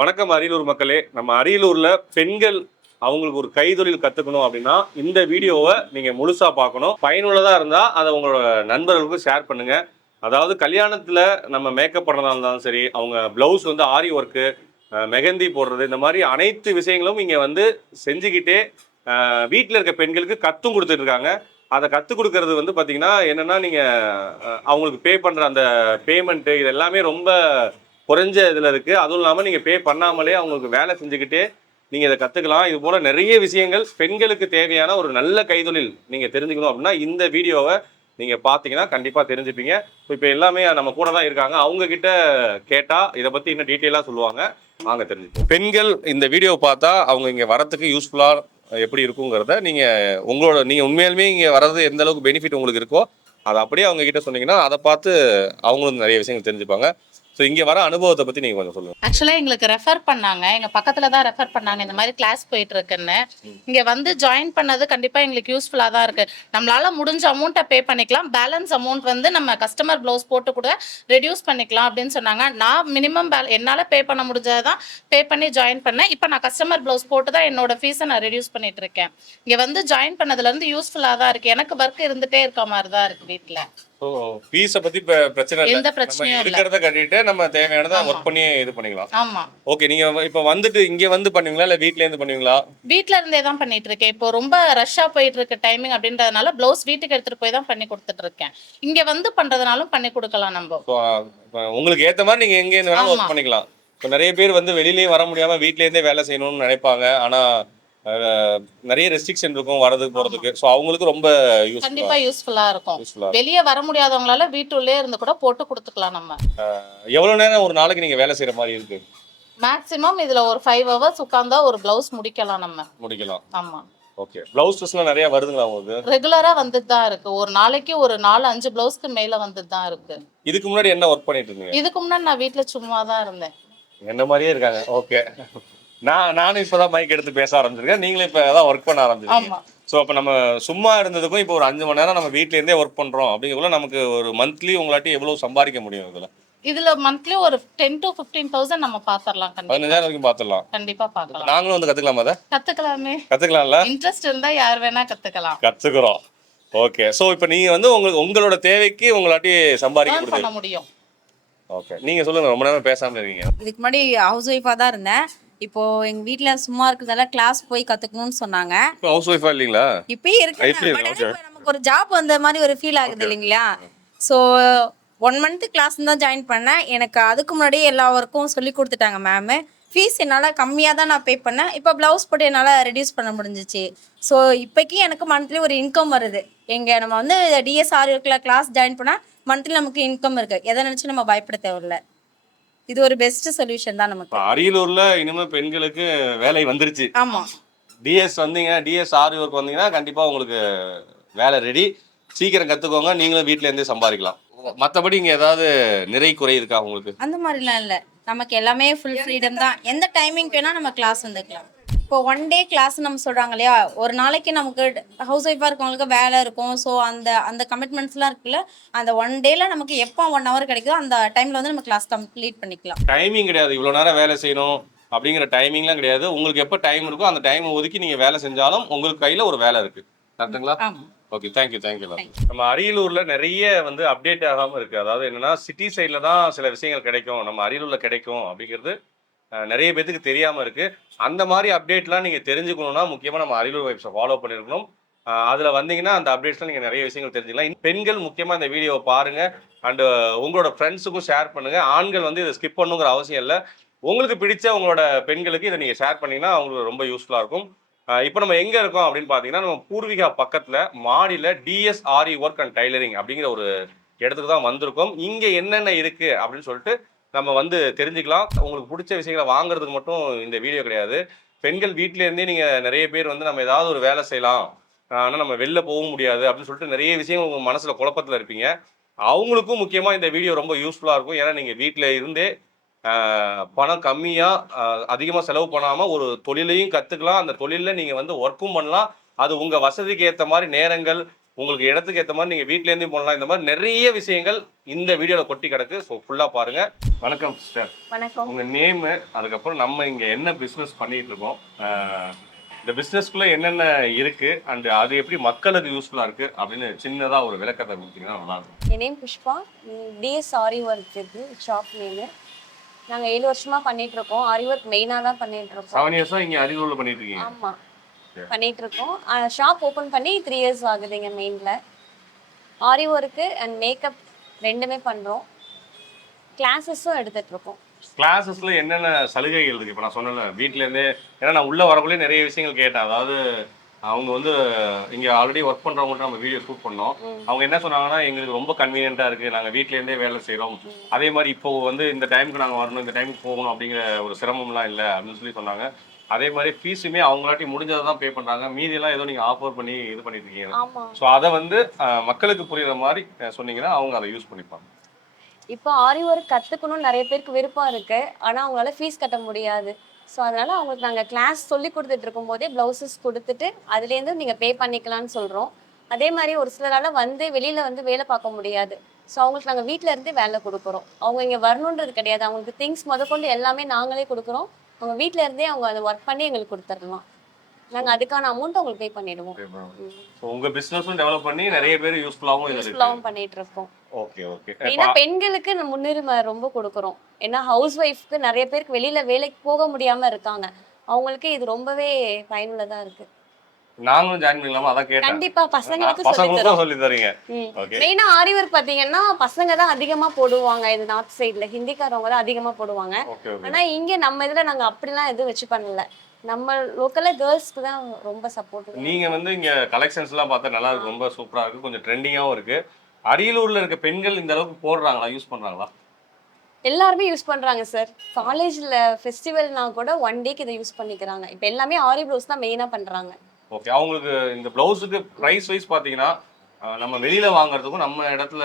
வணக்கம் அரியலூர் மக்களே. நம்ம அரியலூர்ல பெண்கள் அவங்களுக்கு ஒரு கைத்தொழில் கத்துக்கணும் அப்படின்னா இந்த வீடியோவை நீங்க முழுசா பார்க்கணும். பயனுள்ளதா இருந்தா அதை உங்களோட நண்பர்களுக்கு ஷேர் பண்ணுங்க. அதாவது கல்யாணத்துல நம்ம மேக்கப் பண்றதா இருந்தாலும் சரி, அவங்க பிளவுஸ் வந்து ஆரி ஒர்க்கு, மெஹந்தி போடுறது, இந்த மாதிரி அனைத்து விஷயங்களும் இங்க வந்து செஞ்சுக்கிட்டே வீட்டில் இருக்க பெண்களுக்கு கத்தும் கொடுத்துட்டு இருக்காங்க. அதை கற்றுக் கொடுக்கறது வந்து பார்த்தீங்கன்னா என்னன்னா, நீங்க அவங்களுக்கு பே பண்ற அந்த பேமெண்ட் இது எல்லாமே ரொம்ப குறைஞ்ச இதில் இருக்கு. அதுவும் இல்லாமல் நீங்க பே பண்ணாமலே அவங்களுக்கு வேலை செஞ்சுக்கிட்டே நீங்க இதை கத்துக்கலாம். இது போல நிறைய விஷயங்கள் பெண்களுக்கு தேவையான ஒரு நல்ல கைத்தொழில் நீங்க தெரிஞ்சுக்கணும் அப்படின்னா இந்த வீடியோவை நீங்க பார்த்தீங்கன்னா கண்டிப்பா தெரிஞ்சுப்பீங்க. இப்போ எல்லாமே நம்ம கூட தான் இருக்காங்க. அவங்க கிட்ட கேட்டா இதை பத்தி இன்னும் டீட்டெயிலாக சொல்லுவாங்க. வாங்க தெரிஞ்சுப்போம். பெண்கள் இந்த வீடியோவை பார்த்தா அவங்க இங்க வரத்துக்கு யூஸ்ஃபுல்லா எப்படி இருக்குங்கிறத நீங்க உண்மையாலுமே இங்க வர்றது எந்த அளவுக்கு பெனிஃபிட் உங்களுக்கு இருக்கோ அதை அப்படியே அவங்க கிட்ட சொன்னீங்கன்னா அதை பார்த்து அவங்களும் நிறைய விஷயங்கள் தெரிஞ்சுப்பாங்க. ஸோ இங்கே வர அனுபவத்தை பற்றி நீங்கள் கொஞ்சம் சொல்லுங்கள். ஆக்சுவலாக எங்களுக்கு ரெஃபர் பண்ணாங்க, எங்கள் பக்கத்தில் தான் ரெஃபர் பண்ணாங்க, இந்த மாதிரி கிளாஸ் போயிட்டு இருக்குன்னு. இங்கே வந்து ஜாயின் பண்ணது கண்டிப்பாக எங்களுக்கு யூஸ்ஃபுல்லாக தான் இருக்குது. நம்மளால் முடிஞ்ச அமௌண்ட்டை பே பண்ணிக்கலாம், பேலன்ஸ் அமௌண்ட் வந்து நம்ம கஸ்டமர் ப்ளவுஸ் போட்டு கூட ரெடியூஸ் பண்ணிக்கலாம் அப்படின்னு சொன்னாங்க. நான் மினிமம் என்னால் பே பண்ண முடிஞ்சதை தான் பே பண்ணி ஜாயின் பண்ணேன். இப்போ நான் கஸ்டமர் ப்ளவுஸ் போட்டு தான் என்னோட ஃபீஸை நான் ரெடியூஸ் பண்ணிட்டு இருக்கேன். இங்கே வந்து ஜாயின் பண்ணதுலேருந்து யூஸ்ஃபுல்லாக தான் இருக்குது. எனக்கு ஒர்க் இருந்துகிட்டே இருக்க மாதிரி தான் இருக்குது வீட்டில். ஸோ ஃபீஸை பற்றி பிரச்சனை இல்லை, எந்த பிரச்சனையும் இருக்கிறத கட்டிட்டு நம்ம தேவையானதை ஒர்க் பண்ணி இது பண்ணிக்கலாம். ஆமாம். ஓகே, நீங்கள் இப்போ வந்துட்டு இங்கே வந்து பண்ணுவீங்களா இல்லை வீட்டிலேருந்து பண்ணுவீங்களா? வீட்டில இருந்தே தான் பண்ணிட்டு இருக்கேன். இப்போ ரொம்ப ரஷ்ஷாக போயிட்டு இருக்க டைமிங் அப்படின்றதுனால ப்ளவுஸ் வீட்டுக்கு எடுத்துகிட்டு போய் தான் பண்ணி கொடுத்துட்டு இருக்கேன். இங்கே வந்து பண்ணுறதுனாலும் பண்ணி கொடுக்கலாம் நம்ம. இப்போ உங்களுக்கு ஏற்ற மாதிரி நீங்கள் எங்கேருந்து வேணாலும் ஒர்க் பண்ணிக்கலாம். இப்போ நிறைய பேர் வந்து வெளியிலேயே வர முடியாமல் வீட்டிலேருந்தே வேலை செய்யணும்னு நினைப்பாங்க. ஆனால் நிறைய ரெஸ்ட்ரிக்ஷன் இருக்கும் வரதுக்கு போறதுக்கு. ஸோ அவங்களுக்கு ரொம்ப கண்டிப்பா யூஸ்ஃபுல்லா இருக்கும். வெளியே வர முடியாதவங்களால வீட்டுள்ளே இருந்து கூட போட்டு கொடுத்துக்கலாம். நம்ம எவ்வளவு நேரம் ஒரு நாளைக்கு நீங்க வேலை செய்யற மாதிரி இருக்கு? மேக்ஸிமம் இதுல ஒரு 5 hours உட்கார்ந்தா ஒரு பிளவுஸ் முடிக்கலாம். நம்ம முடிக்கலாம். ஆமா. ஓகே, பிளவுஸஸ்லாம் நிறைய வருதுங்களா உங்களுக்கு? ரெகுலரா வந்துட்டு தான் இருக்கு. ஒரு நாளைக்கு ஒரு 4-5 பிளவுஸ்க்கு மேல வந்துட்டு தான் இருக்கு. இதுக்கு முன்னாடி என்ன ஒர்க் பண்ணிட்டு இருந்தீங்க? இதுக்கு முன்னாடி நான் வீட்ல சும்மா தான் இருந்தேன். என்ன மாதிரியே இருக்காங்க. ஓகே, நானும் இப்பதான் மைக் எடுத்து பேச ஆரம்பிச்சிருக்கேன். நீங்களும் இப்பதான் ஒர்க் பண்ண ஆரம்பிச்சிருக்கீங்க. ஸோ அப்போ நம்ம சும்மா இருந்ததுக்கும் இப்போ ஒரு 5 மணி நேரம் நம்ம வீட்ல இருந்தே ஒர்க் பண்றோம் அப்படிங்கக்குள்ள நமக்கு ஒரு மந்த்லி உங்களாட்டி எவ்வளவு சம்பாதிக்க முடியும்? இதுல மந்த்லி ஒரு 10 to 15,000 நம்ம பாத்துறலாம். 15,000 வரைக்கும் பாத்துறலாம். கண்டிப்பா பாக்கலாம். நாங்களும் வந்து கத்துக்கலாமா? அதை கத்துக்கலாம்ல. இன்ட்ரெஸ்ட் இருந்தா யார் வேணா கத்துக்கலாம். கத்துக்கிறோம். ஓகே, ஸோ இப்போ நீங்க வந்து உங்களோட தேவைக்கு உங்களாட்டி சம்பாதிக்க முடியும். ஓகே, நீங்க சொல்லுங்க. ரொம்ப நேரம் பேசாம இருக்கீங்க. இதுக்கு முன்னாடி ஹவுஸ் ஒய்ஃபா தான் இருந்தேன். இப்போ எங்க வீட்ல சும்மா இருக்கிறதால கிளாஸ் போய் கத்துக்கணும்னு சொன்னாங்க. இப்போ ஹவுஸ் ஒய்ஃபா இல்லீங்களா? இப்பயே இருக்கு. நமக்கு ஒரு ஜாப் வந்த மாதிரி ஒரு ஃபீல் ஆகுது இல்லைங்களா? ஸோ 1 month கிளாஸ் தான் ஜாயின் பண்ணேன். எனக்கு அதுக்கு முன்னாடியே எல்லா ஒர்க்கும் சொல்லி கொடுத்துட்டாங்க மேம். ஃபீஸ் என்னால் கம்மியாக தான் நான் பே பண்ணேன். இப்போ ப்ளவுஸ் போட்டு என்னால் ரெடியூஸ் பண்ண முடிஞ்சிச்சு. ஸோ இப்போக்கி எனக்கு மந்த்லி ஒரு இன்கம் வருது. நம்ம வந்து டிஎஸ்ஆர் ஒர்க்கில் கிளாஸ் ஜாயின் பண்ணால் மந்த்லி நமக்கு இன்கம் இருக்குது. எதை நினச்சி நம்ம பயப்பட தேவையில்லை. இது ஒரு பெஸ்ட் சொல்யூஷன் தான் நமக்கு. அரியலூர்ல இனிமே பெண்களுக்கு வேலை வந்துருச்சு. ஆமா, டிஎஸ் வந்தீங்க, டிஎஸ்ஆர் ஒர்க் வந்தீங்கன்னா கண்டிப்பா உங்களுக்கு வேலை ரெடி. சீக்கிரம் கத்துக்கோங்க, நீங்களும் வீட்ல இருந்தே சம்பாதிக்கலாம். மற்றபடி இங்க ஏதாவது நிறை குறை இருக்கா உங்களுக்கு? அந்த மாதிரிலாம் இல்லை. நமக்கு எல்லாமே ஃபுல் ஃப்ரீடம் தான். எந்த டைமிங் வேணா நம்ம கிளாஸ் வந்துக்கலாம். இப்போ 1 day கிளாஸ் நம்ம சொல்கிறாங்க இல்லையா, ஒரு நாளைக்கு நமக்கு ஹவுஸ் ஒய்ஃபாக இருக்கவங்களுக்கு வேலை இருக்கும். ஸோ அந்த கமிட்மெண்ட்ஸ்லாம் இருக்குல்ல, அந்த 1 dayல நமக்கு எப்போ 1 hour கிடைக்குதோ அந்த டைமில் வந்து நம்ம கிளாஸ் கம்ப்ளீட் பண்ணிக்கலாம். டைமிங் கிடையாது, இவ்வளோ நேரம் வேலை செய்யணும் அப்படிங்கிற டைமிங்லாம் கிடையாது. உங்களுக்கு எப்போ டைம் இருக்கோ அந்த டைம் ஒதுக்கி நீங்கள் வேலை செஞ்சாலும் உங்களுக்கு கையில் ஒரு வேலை இருக்குது. கரெக்டுங்களா? Okay, thank you. நம்ம அரியலூர்ல நிறைய வந்து அப்டேட் ஆகாமல் இருக்குது. அதாவது என்னன்னா, சிட்டி சைடில் தான் சில விஷயங்கள் கிடைக்கும், நம்ம அரியலூரில் கிடைக்கும் அப்படிங்கிறது நிறைய பேத்துக்கு தெரியாமல் இருக்குது. அந்த மாதிரி அப்டேட்லாம் நீங்கள் தெரிஞ்சுக்கணுன்னா முக்கியமாக நம்ம அரியலூர் வைப்ஸை ஃபாலோ பண்ணியிருக்கணும். அதில் வந்தீங்கன்னா அந்த அப்டேட்ஸ்லாம் நீங்கள் நிறைய விஷயங்கள் தெரிஞ்சுக்கலாம். பெண்கள் முக்கியமாக இந்த வீடியோவை பாருங்கள் அண்டு உங்களோட ஃப்ரெண்ட்ஸுக்கும் ஷேர் பண்ணுங்கள். ஆண்கள் வந்து இதை ஸ்கிப் பண்ணுங்கிற அவசியம் இல்லை. உங்களுக்கு பிடிச்ச உங்களோட பெண்களுக்கு இதை நீங்கள் ஷேர் பண்ணிங்கன்னா அவங்களுக்கு ரொம்ப யூஸ்ஃபுல்லாக இருக்கும். இப்போ நம்ம எங்கே இருக்கோம் அப்படின்னு பார்த்தீங்கன்னா, நம்ம பூர்விகா பக்கத்தில் மாடியில் டிஎஸ்ஆர்இ ஒர்க் அண்ட் டைலரிங் அப்படிங்கிற ஒரு இடத்துக்கு தான் வந்திருக்கோம். இங்கே என்னென்ன இருக்குது அப்படின்னு சொல்லிட்டு நம்ம வந்து தெரிஞ்சுக்கலாம். உங்களுக்கு பிடிச்ச விஷயங்களை வாங்குறதுக்கு மட்டும் இந்த வீடியோ கிடையாது. பெண்கள் வீட்டிலேருந்தே நீங்கள் நிறைய பேர் வந்து நம்ம ஏதாவது ஒரு வேலை செய்யலாம், ஆனால் நம்ம வெளில போகவும் முடியாது அப்படின்னு சொல்லிட்டு நிறைய விஷயங்கள் உங்கள் மனசில் குழப்பத்தில் இருப்பீங்க. அவங்களுக்கும் முக்கியமாக இந்த வீடியோ ரொம்ப யூஸ்ஃபுல்லாக இருக்கும். ஏன்னா நீங்கள் வீட்டில் இருந்தே பணம் கம்மியாக அதிகமாக செலவு பண்ணாமல் ஒரு தொழிலையும் கற்றுக்கலாம். அந்த தொழிலில் நீங்கள் வந்து ஒர்க்கும் பண்ணலாம். அது உங்கள் வசதிக்கு ஏற்ற மாதிரி நேரங்கள், உங்களுக்கு இடத்துக்கு ஏற்ற மாதிரி நீங்கள் வீட்டிலேருந்தே போடலாம். இந்த மாதிரி நிறைய விஷயங்கள் இந்த வீடியோவில் கொட்டி கிடக்கு. ஸோ ஃபுல்லாக பாருங்க. வணக்கம் சிஸ்டர். வணக்கம். உங்கள் நேமு, அதுக்கப்புறம் நம்ம இங்கே என்ன பிஸ்னஸ் பண்ணிட்டு இருக்கோம், இந்த பிஸ்னஸ்க்குள்ளே என்னென்ன இருக்குது அண்ட் அது எப்படி மக்களுக்கு யூஸ்ஃபுல்லாக இருக்குது அப்படின்னு சின்னதாக ஒரு விளக்கத்தை கொடுத்தீங்கன்னா நல்லாயிருக்கும். என் நேம் புஷ்பா. டிஎஸ் ஆரி ஒர்க் இது ஷாப் நேமு. நாங்கள் 7 வருஷமாக பண்ணிகிட்ருக்கோம். ஆரி ஒர்க் மெயினாக தான் பண்ணிகிட்ருக்கோம். 7 இயர்ஸாக இங்கே அரியலூரில் பண்ணிட்டு இருக்கீங்க? ஆமாம், பண்ணிகிட்ருக்கோம். ஷாப் ஓப்பன் பண்ணி 3 இயர்ஸ் ஆகுதுங்க. மெயினில் ஆரி ஒர்க்கு அண்ட் மேக்கப் ரெண்டுமே பண்ணுறோம். கிளாஸஸும் எடுத்துகிட்ருக்கோம். கிளாஸஸ்ல என்னென்ன சலுகைகள் இருக்கு? இப்போ நான் சொன்னேன்ல வீட்டிலேருந்தே, ஏன்னா நான் உள்ள வரக்குள்ளே நிறைய விஷயங்கள் கேட்டேன். அதாவது அவங்க வந்து இங்கே ஆல்ரெடி ஒர்க் பண்ணுறவங்கள்ட்ட நம்ம வீடியோ ஷூட் பண்ணோம். அவங்க என்ன சொன்னாங்கன்னா, எங்களுக்கு ரொம்ப கன்வீனியண்ட்டாக இருக்குது, நாங்கள் வீட்டிலேருந்தே வேலை செய்கிறோம், அதே மாதிரி இப்போ வந்து இந்த டைமுக்கு நாங்கள் வரணும், இந்த டைமுக்கு போகணும் அப்படிங்கிற ஒரு சிரமம்லாம் இல்லை அப்படின்னு சொல்லி சொன்னாங்க. அதே மாதிரி ஃபீஸுமே அவங்களாட்டி முடிஞ்சதை தான் பே பண்ணுறாங்க, மீதியெல்லாம் ஏதோ நீங்கள் ஆஃபர் பண்ணி இது பண்ணிட்டு இருக்கீங்க. ஸோ அதை வந்து மக்களுக்கு புரியுற மாதிரி சொன்னீங்கன்னா அவங்க அதை யூஸ் பண்ணிப்பாங்க. இப்போ ஆரி ஒர்க் கற்றுக்கணும்னு நிறைய பேருக்கு விருப்பம் இருக்குது, ஆனால் அவங்களால ஃபீஸ் கட்ட முடியாது. ஸோ அதனால் அவங்களுக்கு நாங்கள் கிளாஸ் சொல்லி கொடுத்துட்டு இருக்கும்போதே ப்ளவுசஸ் கொடுத்துட்டு அதுலேருந்து நீங்கள் பே பண்ணிக்கலாம்னு சொல்கிறோம். அதே மாதிரி ஒரு சிலரால் வந்து வெளியில் வந்து வேலை பார்க்க முடியாது. ஸோ அவங்களுக்கு நாங்கள் வீட்டில் இருந்தே வேலை கொடுக்குறோம். அவங்க இங்கே வரணுன்றது கிடையாது, அவங்களுக்கு திங்ஸ் முதற்கொண்டு எல்லாமே நாங்களே கொடுக்குறோம். அவங்க வீட்டில் இருந்தே அவங்க அதை ஒர்க் பண்ணி எங்களுக்கு கொடுத்துடலாம். நாங்கள் அதுக்கான அமௌண்ட் அவங்களுக்கு பே பண்ணிடுவோம். உங்கள் பிஸ்னஸும் டெவலப் பண்ணி நிறைய பேர் யூஸ்ஃபுல்லாகவும் பண்ணிட்டு இருக்கோம். Okay okay. ஏன்னா பெண்களுக்கு முன்னுரிமை ரொம்ப கொடுக்குறோம். ஏன்னா ஹவுஸ் ஒய்ஃப்க்கு நிறைய பேருக்கு வெளியில வேலைக்கு போக முடியாம இருக்காங்க. அவங்களுக்கு இது ரொம்பவே பயனுள்ளதா இருக்கு. நாங்களும் ஜாயின் பண்ணலாமா? அதான் கேட்டேன். கண்டிப்பா பசங்களுக்கும் சொல்லி தரீங்க. ஓகே. மெயினா ஆரி ஒர்க் பாத்தீங்கன்னா பசங்க தான் அதிகமா போடுவாங்க. இது நார்த் சைடுல ஹிந்திக்காரவங்க தான் அதிகமா போடுவாங்க. ஆனா இங்க நம்ம இதுல நாங்க அப்படிலாம் எதுவும் வச்சு பண்ணல. நம்ம லோக்கல்ல கேர்ள்ஸ்க்கு தான் ரொம்ப சப்போர்ட். நீங்க வந்து இங்க கலெக்ஷன்ஸ் எல்லாம் பார்த்தா நல்லா இருக்கு, ரொம்ப சூப்பரா இருக்கு, கொஞ்சம் ட்ரெண்டிங்காவும் இருக்கு. அரியலூர்ல இருக்க பெண்கள் இந்த அளவுக்கு போடுறாங்களா, யூஸ் பண்றாங்களா? எல்லாருமே யூஸ் பண்றாங்க சார். காலேஜ்ல ஃபெஸ்டிவல்னா கூட 1 டேக்கு இதை யூஸ் பண்ணிக்கிறாங்க. இப்போ எல்லாமே ஆரி ப்ளவுஸ் தான் மெயினா பண்றாங்க. ஓகே. அவங்களுக்கு இந்த ப்ளவுஸுக்கு பிரைஸ் வைஸ் பாத்தீங்கன்னா நம்ம வெளியில வாங்குறதுக்கும் நம்ம இடத்துல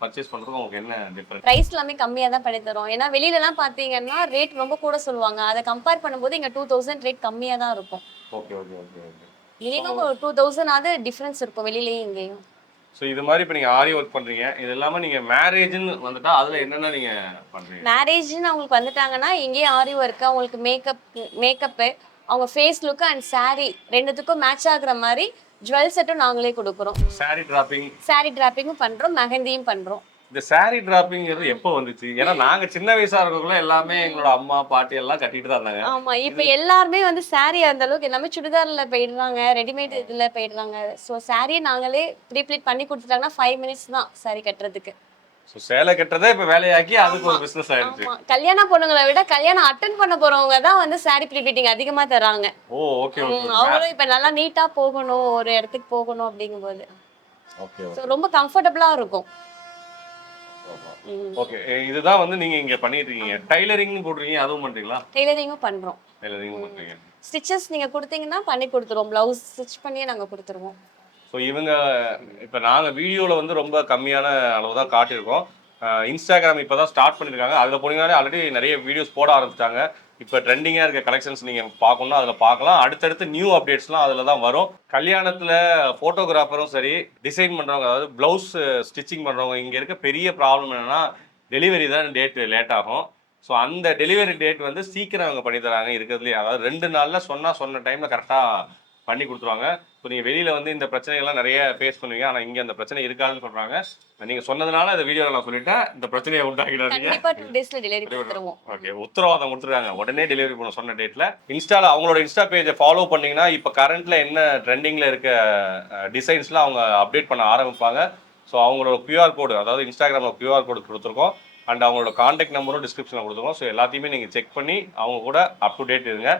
பர்ச்சேஸ் பண்றதுக்கும் உங்களுக்கு என்ன டிஃபரன்ஸ்? பிரைஸ் எல்லாமே கம்மியா தான் பண்ணி தரோம். ஏன்னா வெளியில எல்லாம் பாத்தீங்கன்னா ரேட் ரொம்ப கூட சொல்லுவாங்க. அதை கம்பேர் பண்ணும்போது இங்க 2000 ரேட் கம்மியா தான் இருக்கும். Okay okay okay okay. Minimum 2000 ஆது டிஃபரன்ஸ் இருக்கும் வெளியிலயும் இங்கேயும். ஸோ இது மாதிரி இப்போ நீங்கள் ஆரி ஒர்க் பண்ணுறீங்க, இது இல்லாமல் நீங்கள் மேரேஜ்னு வந்துட்டா அதில் என்னென்ன நீங்கள் பண்ணுறீங்க? மேரேஜ்னு அவங்களுக்கு வந்துட்டாங்கன்னா இங்கேயே ஆரி ஒர்க்கு, அவங்களுக்கு மேக்கப்பு, அவங்க ஃபேஸ் லுக்கு அண்ட் சாரீ ரெண்டுத்துக்கும் மேட்ச் ஆகுற மாதிரி ஜுவல் செட்டும் நாங்களே கொடுக்குறோம். சாரீ டிராப்பிங்கும் பண்ணுறோம், மெஹந்தியும் பண்ணுறோம். இந்த சாரீ டிராப்பிங்கிறது எப்போ வந்துச்சு? ஏன்னா நாங்க சின்ன வயசா இருக்கக்குள்ள எல்லாமே எங்களோட அம்மா பாட்டி எல்லாம் கட்டிட்டு தான் இருந்தாங்க. ஆமா, இப்ப எல்லாருமே வந்து சாரீ அந்த அளவுக்கு எல்லாமே சுடிதார்ல போயிடுறாங்க, ரெடிமேட் இதுல போயிடுறாங்க. ஸோ சாரியை நாங்களே ப்ரீப்ளீட் பண்ணி கொடுத்துட்டாங்கன்னா 5 மினிட்ஸ் தான் சாரீ கட்டுறதுக்கு. ஸோ சேலை கட்டுறதே இப்போ வேலையாக்கி அதுக்கு ஒரு பிசினஸ் ஆயிடுச்சு. கல்யாண பொண்ணுங்களை விட கல்யாணம் அட்டன் பண்ண போறவங்க தான் வந்து சாரீ ப்ரீப்ளீட்டிங் அதிகமா தராங்க. ஓ ஓகே ஓகே. அவங்களும் இப்ப நல்லா நீட்டா போகணும், ஒரு இடத்துக்கு போகணும் அப்படிங்கும்போது ஓகே. ஸோ ரொம்ப கம்ஃபர்டபுளா இருக்கும். ஓகே. இதுதான் வந்து நீங்க இங்க பண்ணிட்டு இருக்கீங்க. டைலரிங் போடுறீங்க, அதுவும் பண்றீங்களா? டெய்லரிங்கும் பண்றோம். டெய்லரிங் பண்றீங்க. ஸ்டிச்சஸ் நீங்க கொடுத்தீங்கன்னா பண்ணி கொடுத்துருவோம். பிளவுஸ் ஸ்டிச் பண்ணியே நாங்க கொடுத்துருவோம். ஸோ இவங்க இப்போ நாங்கள் வீடியோவில் வந்து ரொம்ப கம்மியான அளவு தான் காட்டியிருக்கோம். இன்ஸ்டாகிராம் இப்போ தான் ஸ்டார்ட் பண்ணியிருக்காங்க. அதில் போனீங்கன்னாலே ஆல்ரெடி நிறைய வீடியோஸ் போட ஆரம்பிச்சிட்டாங்க. இப்போ ட்ரெண்டிங்காக இருக்க கலெக்ஷன்ஸ் நீங்கள் பார்க்கணுன்னா அதில் பார்க்கலாம். அடுத்தடுத்து நியூ அப்டேட்ஸ்லாம் அதில் தான் வரும். கல்யாணத்தில் ஃபோட்டோகிராஃபரும் சரி, டிசைன் பண்ணுறவங்க, அதாவது ப்ளவுஸ் ஸ்டிச்சிங் பண்ணுறவங்க, இங்கே இருக்க பெரிய ப்ராப்ளம் என்னென்னா டெலிவரி தான் டேட் லேட் ஆகும். ஸோ அந்த டெலிவரி டேட் வந்து சீக்கிரம் அவங்க பண்ணி தராங்க இருக்கிறதுலேயே. அதாவது 2 நாளில் சொன்ன டைமில் கரெக்டாக பண்ணி கொடுத்துருவாங்க. ஸோ நீங்கள் வெளியில் வந்து இந்த பிரச்சனைகள்லாம் நிறைய ஃபேஸ் பண்ணுவீங்க, ஆனால் இங்கே அந்த பிரச்சனை இருக்காதுன்னு சொல்கிறாங்க. நீங்கள் சொன்னதுனால இந்த வீடியோவில் நான் சொல்லிட்டேன், இந்த பிரச்சனையை உண்டாக்கிடாதீங்க. 2 டேஸ்ல டெலிவரி கொடுத்துருவோம். ஓகே, உத்தரவாதம் கொடுத்துருக்காங்க, உடனே டெலிவரி பண்ண சொன்ன டேட்டில். இன்ஸ்டாவில் அவங்களோட இன்ஸ்டா பேஜை ஃபாலோ பண்ணிங்கன்னா இப்போ கரண்ட்டில் என்ன ட்ரெண்டிங்கில் இருக்க டிசைன்ஸ்லாம் அவங்க அப்டேட் பண்ண ஆரம்பிப்பாங்க. ஸோ அவங்களோட QR கோடு, அதாவது இன்ஸ்டாகிராமில் QR கோடு கொடுத்துருக்கோம், அண்ட் அவங்களோட கான்டாக்ட் நம்பரும் டிஸ்கிரிப்ஷனில் கொடுத்துருக்கோம். ஸோ எல்லாத்தையுமே நீங்கள் செக் பண்ணி அவங்க கூட அப் டு டேட் இருங்க.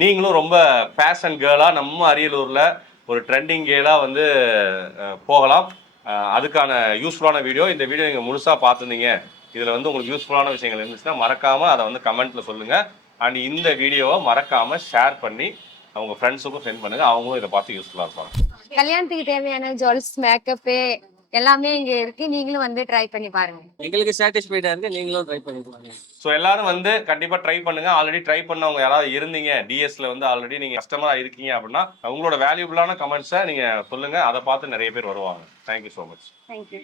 நீங்களும் ரொம்ப ஃபேஷன் கேர்ளாக நம்ம அரியலூரில் ஒரு ட்ரெண்டிங் கேர்ளாக வந்து போகலாம். அதுக்கான யூஸ்ஃபுல்லான வீடியோ. இந்த வீடியோ நீங்கள் முழுசாக பார்த்துருந்தீங்க, இதில் வந்து உங்களுக்கு யூஸ்ஃபுல்லான விஷயங்கள் இருந்துச்சுன்னா மறக்காமல் அதை வந்து கமெண்ட்டில் சொல்லுங்கள். அண்ட் இந்த வீடியோவை மறக்காமல் ஷேர் பண்ணி அவங்க ஃப்ரெண்ட்ஸுக்கும் சென்ட் பண்ணுங்கள், அவங்களும் இதை பார்த்து யூஸ்ஃபுல்லாக இருப்பாங்க. கல்யாணத்துக்கு தேவையான ஜுவல்ஸ், மேக்கப்பு எல்லாமே இங்க இருக்கு. நீங்களும் வந்து ட்ரை பண்ணி பாருங்க. எங்களுக்கு சாட்டிஸ்ஃபைடா இருக்கு, நீங்களும் ட்ரை பண்ணி பாருங்க. ஸோ எல்லாரும் வந்து கண்டிப்பா ட்ரை பண்ணுங்க. ஆல்ரெடி ட்ரை பண்ணவங்க யாராவது இருந்தீங்க டிஎஸ்ல வந்து ஆல்ரெடி நீங்க கஸ்டமரா இருக்கீங்க அப்படின்னா உங்களோட வேல்யூபிளான கமெண்ட்ஸை நீங்க சொல்லுங்க. அதை பார்த்து நிறைய பேர் வருவாங்க. Thank you so much. தேங்க்யூ.